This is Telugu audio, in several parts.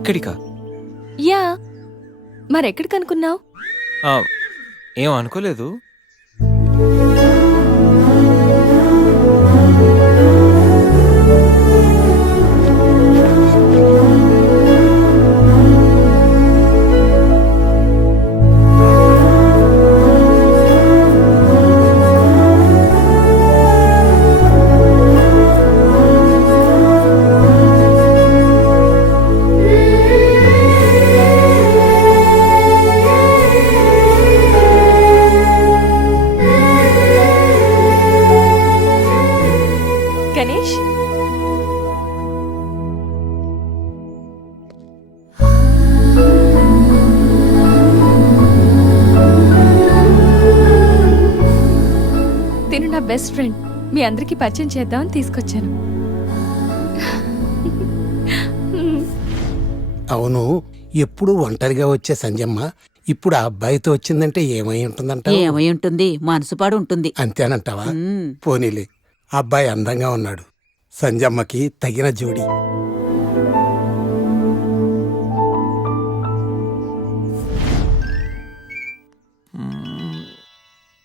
ఇక్కడికా? యా, మరెక్కడికి అనుకున్నావు? ఏం అనుకోలేదు. గణేష్, తిను నా బెస్ట్ ఫ్రెండ్. మీ అందరికీ పరిచయం చేద్దామని తీసుకొచ్చాను. అవును, ఎప్పుడు ఒంటరిగా వచ్చే సంజమ్మ ఇప్పుడు ఆ అబ్బాయితో వచ్చిందంటే ఏమై ఉంటుందంట? ఏమై ఉంటుంది, మనసుపాడు ఉంటుంది. అంతేనంటావా? పోనీలే, అబ్బాయి అందంగా ఉన్నాడు, సంజమ్మకి తగిన జోడి.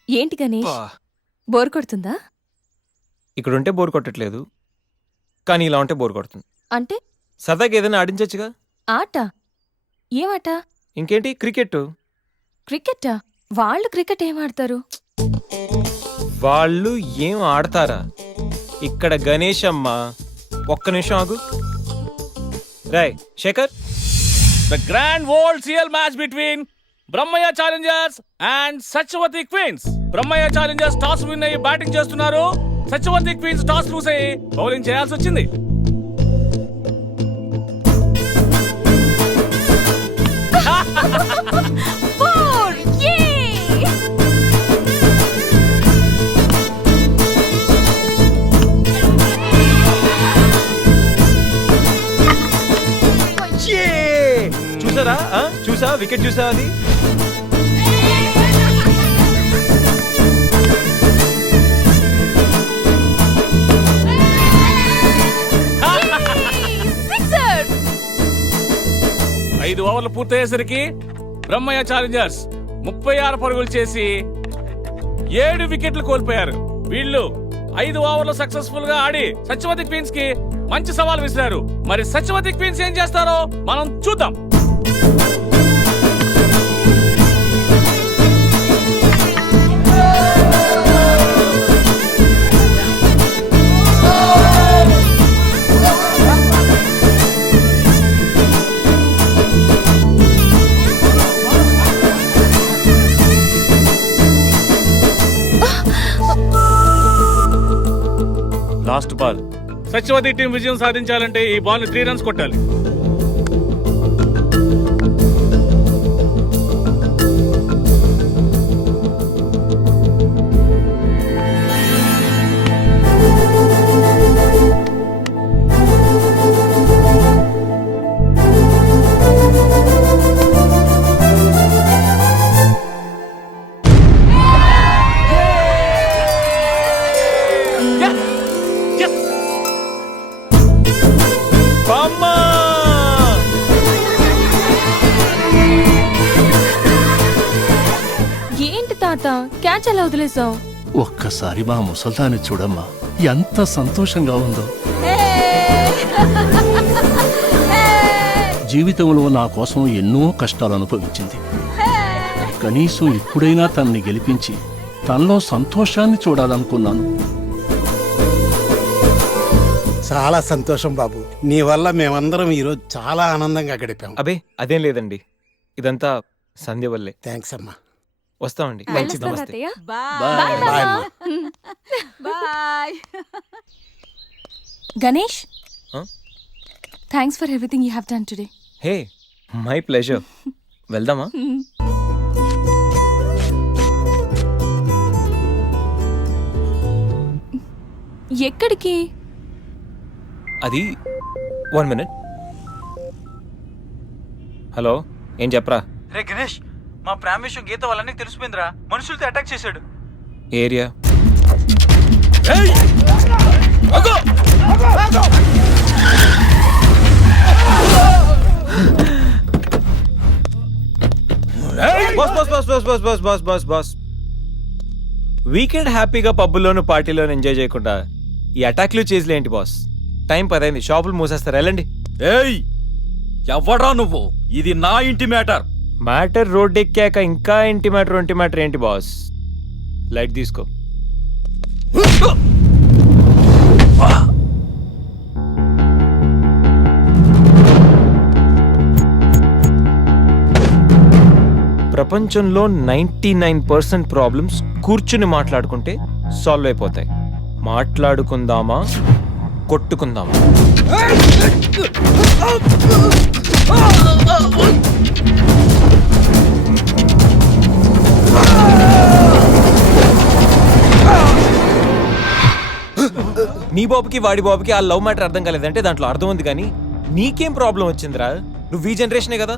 ఏంటి గణేష్, బోర్ కొడుతుందా? ఇక్కడుంటే బోర్ కొట్టట్లేదు, కానీ ఇలా ఉంటే బోర్ కొడుతుంది. అంటే సరదాగా ఏదైనా ఆడించచ్చుగా. ఆట? ఏమాట? ఇంకేంటి, క్రికెట్. క్రికెటా? వాళ్ళు క్రికెట్ ఏం ఆడతారు? వాళ్ళు ఏం ఆడతారా? ఇక్కడ గణేష్ అమ్మ, ఒక్క నిమిషం ఆగు. Rai Shekhar, The grand world CL match between Brahmaya Challengers and Sachwati Queens. Brahmaya Challengers toss win అయ్యి బ్యాటింగ్ చేస్తున్నారు. సత్యవతి క్వీన్స్ టాస్ లూజ్ అయ్యి బౌలింగ్ చేయాల్సి వచ్చింది. చూసారా? చూసా, వికెట్ చూసా అది. ఐదు ఓవర్లు పూర్తయ్యేసరికి బ్రహ్మయ్య ఛాలెంజర్స్ 36 పరుగులు చేసి 7 వికెట్లు కోల్పోయారు. వీళ్ళు 5 ఓవర్లు సక్సెస్ఫుల్ గా ఆడి సత్యవతి క్వీన్స్ కి మంచి సవాల్ విసిరారు. మరి సత్యవతి క్వీన్స్ ఏం చేస్తారో మనం చూద్దాం. Last ball. సత్యవతి టీం విజయం సాధించాలంటే ఈ బాల్ ని 3 రన్స్ కొట్టాలి. ఏంటి తాత, క్యాచ్ ఎలా వదిలేసావు? ఒక్కసారి మా ముసల్దాన్ని చూడమ్మా, ఎంత సంతోషంగా ఉందో. జీవితంలో నా కోసం ఎన్నో కష్టాలు అనుభవించింది. కనీసం ఇప్పుడైనా తనని గెలిపించి తనలో సంతోషాన్ని చూడాలనుకున్నాను. చాలా సంతోషం బాబు, నీ వల్ల మేమందరం ఈరోజు చాలా ఆనందంగా గడిపాం. అబే అదేం లేదండి, ఇదంతా సంధ్య వల్లే. థ్యాంక్స్ అమ్మా. వస్తామండి. వెళ్ళొస్తాను నమస్తే. అత్తయ్య. బాయ్ బాయ్ అమ్మా. Bye. Ganesh, Huh? Thanks for everything you have done today. Hey, my pleasure. వెళ్దామా? ఎక్కడికి? అది 1 minute. హలో, ఏం చెప్పరా? రే గణేష్, మా ప్రేమ విషయం గీత వాళ్ళని తెలిసిపోయిందిరా. మనుషులతో అటాక్ చేశాడు. ఏరియా? బాస్ వీకెండ్ హ్యాపీగా పబ్బుల్లోను పార్టీలోను ఎంజాయ్ చేయకుండా ఈ అటాక్లు చేసి ఏంటి బాస్? టైం 10 అయింది, షాపులు మూసేస్తారు, వెళ్ళండి. ఏయ్ ఎవడ్రా నువ్వు? ఇది నా ఇంటి మ్యాటర్. మ్యాటర్ రోడ్ ఎక్కాక ఇంకా ఇంటి మ్యాటర్ ఏంటి బాస్? లైట్ తీసుకో. ప్రపంచంలో 99% ప్రాబ్లమ్స్ కూర్చుని మాట్లాడుకుంటే సాల్వ్ అయిపోతాయి. మాట్లాడుకుందామా, కొట్టుకుందామా? నీ బాబుకి వాడి బాబుకి ఆ లవ్ మ్యాటర్ అర్థం కాలేదంటే దాంట్లో అర్థం ఉంది, కానీ నీకేం ప్రాబ్లం వచ్చిందిరా? నువ్వు ఈ జనరేషనే కదా.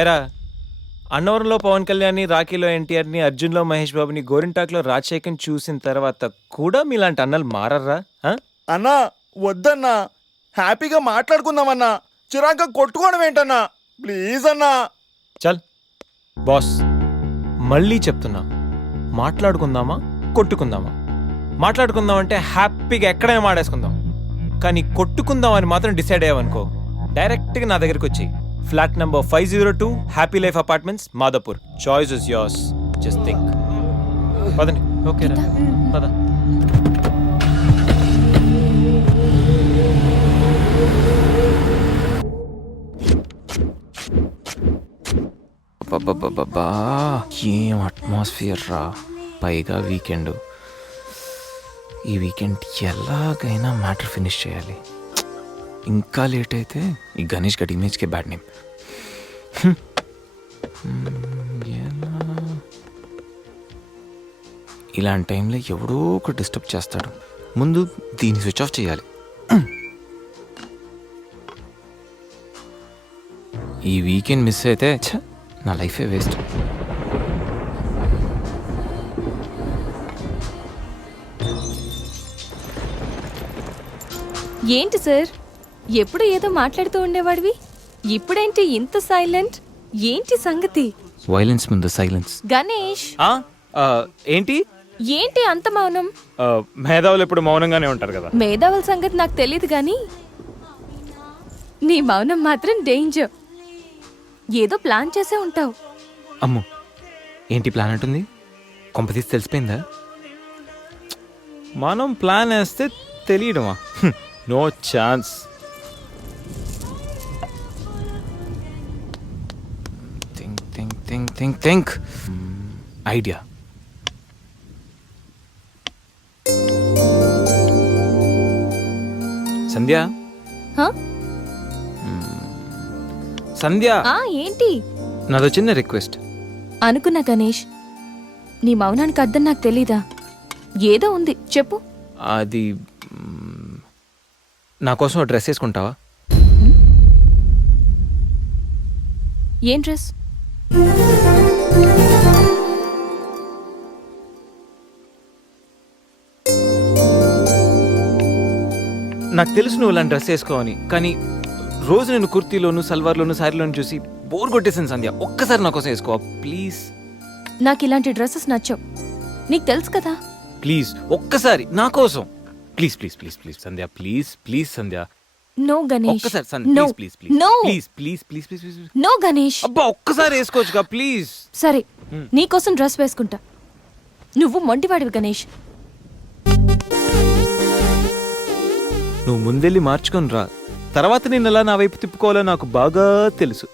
ఎరా, అన్నవరంలో పవన్ కళ్యాణ్ని, రాఖీలో ఎన్టీఆర్ని, అర్జున్లో మహేష్ బాబుని, గోరింటాక్లో రాజశేఖర్ని చూసిన తర్వాత కూడా మీలాంటి అన్నలు మారర్రా? అన్నా వద్దన్నా, హ్యాపీగా మాట్లాడుకుందామన్నా, చిరాక కొట్టుకోవడం ఏంటన్నా? ప్లీజ్ అన్నా. చల్ బాస్, మళ్ళీ చెప్తున్నా, మాట్లాడుకుందామా, కొట్టుకుందామా? మాట్లాడుకుందాం అంటే హ్యాపీగా ఎక్కడైనా మాడేసుకుందాం, కానీ కొట్టుకుందాం అని మాత్రం డిసైడ్ అయ్యావనుకో, డైరెక్ట్గా నా దగ్గరికి వచ్చి flat number 502 happy life apartments, Madhapur. Choice is yours, just think. పదండి. ఓకేరా, పద. బాబా ఏం అట్మాస్ఫియర్ రా, పైగా వీకెండ్. ఈ వీకెండ్ ఎలాగైనా మ్యాటర్ ఫినిష్ చేయాలి. ఇంకా లేట్ అయితే ఈ గణేష్ గడి ఇమేజ్కే బ్యాడ్ నేమ్. ఇలాంటి టైంలో ఎవడో ఒక డిస్టర్బ్ చేస్తాడు. ముందు దీన్ని స్విచ్ ఆఫ్ చేయాలి. ఈ వీకెండ్ మిస్ అయితే నా లైఫే వేస్ట్. ఏంటి సార్, ఎప్పుడు ఏదో మాట్లాడుతూ ఉండేవాడివి, ఇప్పుడేంటి ఇంత సైలెంట్? ఏంటి సంగతి? వైలెన్స్ ముందు సైలెన్స్. గణేష్, ఏంటి ఏంటి అంత మౌనం? మేధావులు ఎప్పుడు మౌనంగానే ఉంటారు కదా. మేధావుల సంగతి నాకు తెలియదు, కానీ నీ మౌనం మాత్రం డేంజర్. ఏదో ప్లాన్ చేసే ఉంటావు. అమ్ము, ఏంటి ప్లాన్ అంటుంది? కొంపతీసి తెలిసిపోయిందా? మనం ప్లాన్ వేస్తే తెలియడమా? No chance. Think idea. Sandhya, హా? సంధ్య, ఏంటి? నాదో చిన్న రిక్వెస్ట్. అనుకున్నా గణేష్, నీ మౌనానికి అర్థం నాకు తెలీదా? ఏదో ఉంది, చెప్పు. అది నా కోసం డ్రెస్ వేసుకుంటావా? ఏం డ్రెస్? నాకు తెలుసు నువ్వు ఇలాంటి డ్రెస్ వేసుకోవని, కానీ రోజు నేను కుర్తీలోను, సల్వార్లోను, శారీలోను చూసి బోర్ కొట్టేసాను. సంధ్య, ఒక్కసారి నా కోసం వేసుకోవా ప్లీజ్? నాకు ఇలాంటి డ్రెస్సెస్ నచ్చవు, నీకు తెలుసు కదా. ప్లీజ్ ఒక్కసారి నా కోసం, please please please please Sandhya, please please Sandhya. No Ganesh, ఒక్కసారి Sandhya, no, please please no, please please please please please. No Ganesh. అబ్బా, ఒక్కసారి వేసుకోవచ్చుగా ప్లీజ్. సరే, నీకోసం డ్రెస్ వేసుకుంటా. నువ్వు మొండివాడివి గణేష్. నువ్వు ముందెళ్ళి మార్చుకొని రా, తర్వాత నేను ఎలా నా వైపు తిప్పుకోవాలో నాకు బాగా తెలుసు.